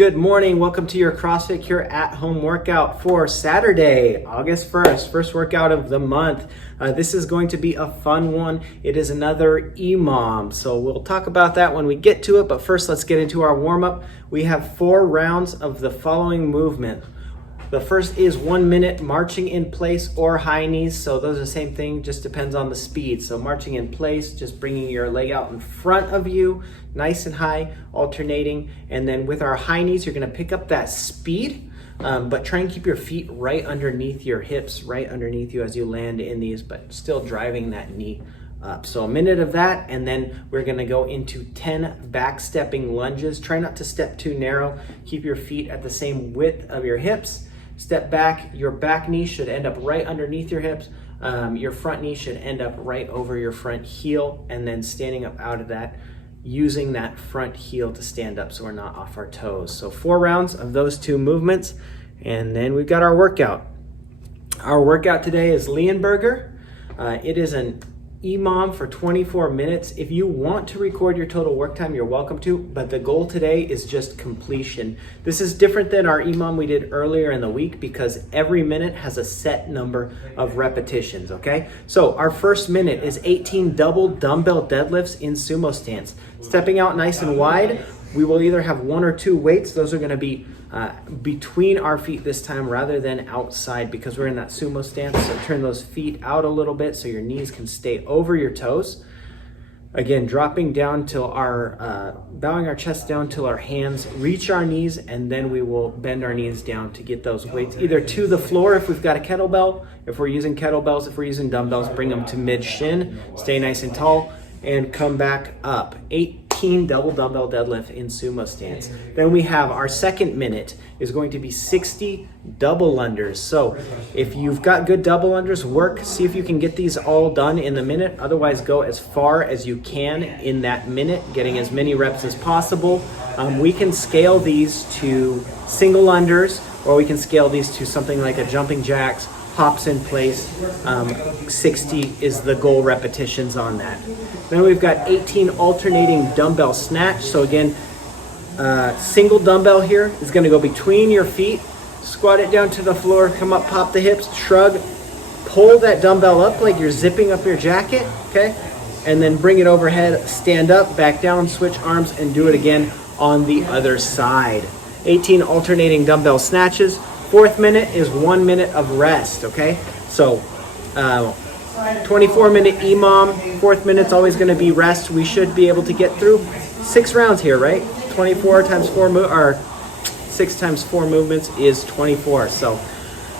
Good morning. Welcome to your CrossFit Cure at home workout for Saturday, August 1st, first workout of the month. This is going to be a fun one. It is another EMOM, so we'll talk about that when we get to it. But first, let's get into our warm-up. We have 4 rounds of the following movement. The first is 1 minute marching in place or high knees. So those are the same thing, just depends on the speed. So marching in place, just bringing your leg out in front of you, nice and high, alternating. And then with our high knees, you're gonna pick up that speed, but try and keep your feet right underneath your hips, right underneath you as you land in these, but still driving that knee up. So a minute of that, and then we're gonna go into 10 back stepping lunges. Try not to step too narrow. Keep your feet at the same width of your hips. Step back, your back knee should end up right underneath your hips. Your front knee should end up right over your front heel, and then standing up out of that, using that front heel to stand up so we're not off our toes. So 4 rounds of those 2 movements, and then we've got our workout. Our workout today is Leonberger. It is an EMOM for 24 minutes. If you want to record your total work time, you're welcome to, but the goal today is just completion. This is different than our EMOM we did earlier in the week because every minute has a set number of repetitions, okay? So our first minute is 18 double dumbbell deadlifts in sumo stance. Stepping out nice and wide, we will either have 1 or 2 weights. Those are gonna be between our feet this time rather than outside because we're in that sumo stance. So turn those feet out a little bit so your knees can stay over your toes. Again, dropping down till bowing our chest down till our hands reach our knees, and then we will bend our knees down to get those weights either to the floor if we've got a kettlebell. If we're using kettlebells, if we're using dumbbells, bring them to mid shin, stay nice and tall, and come back up. 18 double dumbbell deadlift in sumo stance. Then we have our second minute is going to be 60 double unders. So if you've got good double unders, see if you can get these all done in the minute. Otherwise, go as far as you can in that minute, getting as many reps as possible. We can scale these to single unders, or we can scale these to something like a jumping jacks, hops in place. 60 is the goal repetitions on that. Then we've got 18 alternating dumbbell snatch. So again, single dumbbell here is going to go between your feet. Squat it down to the floor, come up, pop the hips, shrug, pull that dumbbell up like you're zipping up your jacket, okay? And then bring it overhead, stand up, back down, switch arms, and do it again on the other side. 18 alternating dumbbell snatches. 4th minute is 1 minute of rest, okay? So 24-minute EMOM, 4th minute's always gonna be rest. We should be able to get through 6 rounds here, right? 24 times 4, or 6 times 4 movements is 24. So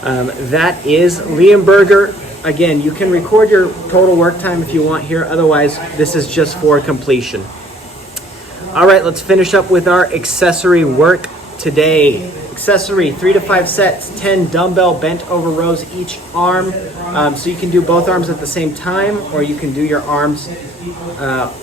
that is Leonberger. Again, you can record your total work time if you want here. Otherwise, this is just for completion. All right, let's finish up with our accessory work today. Accessory, 3 to 5 sets, 10 dumbbell bent over rows each arm. So you can do both arms at the same time, or you can do your arms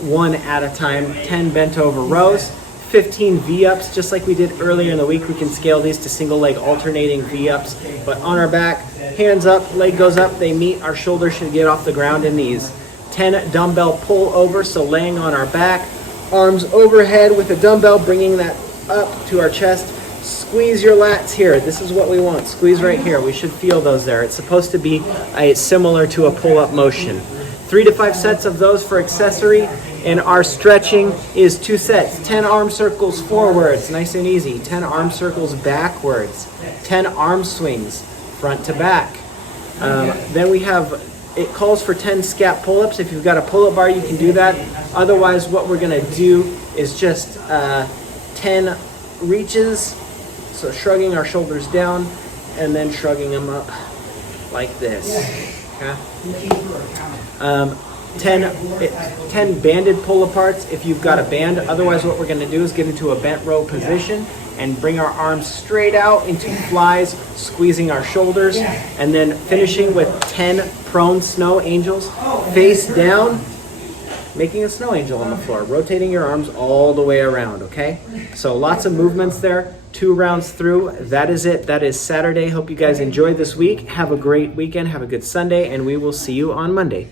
one at a time. 10 bent over rows, 15 V-ups, just like we did earlier in the week. We can scale these to single leg alternating V-ups, but on our back, hands up, leg goes up, they meet, our shoulders should get off the ground in these. 10 dumbbell pull over, so laying on our back, arms overhead with a dumbbell, bringing that up to our chest. Squeeze your lats here. This is what we want. Squeeze right here. We should feel those there. It's supposed to be similar to a pull-up motion. 3 to 5 sets of those for accessory. And our stretching is 2 sets. 10 arm circles forwards, nice and easy. 10 arm circles backwards. 10 arm swings, front to back. Then we have, it calls for 10 scap pull-ups. If you've got a pull-up bar, you can do that. Otherwise, what we're gonna do is just 10 reaches. So shrugging our shoulders down and then shrugging them up like this. Okay? 10 banded pull-aparts if you've got a band. Otherwise, what we're going to do is get into a bent row position and bring our arms straight out into flies, squeezing our shoulders, and then finishing with 10 prone snow angels, face down, making a snow angel on the floor, rotating your arms all the way around, okay? So lots of movements there, 2 rounds through. That is it. That is Saturday. Hope you guys enjoyed this week. Have a great weekend. Have a good Sunday, and we will see you on Monday.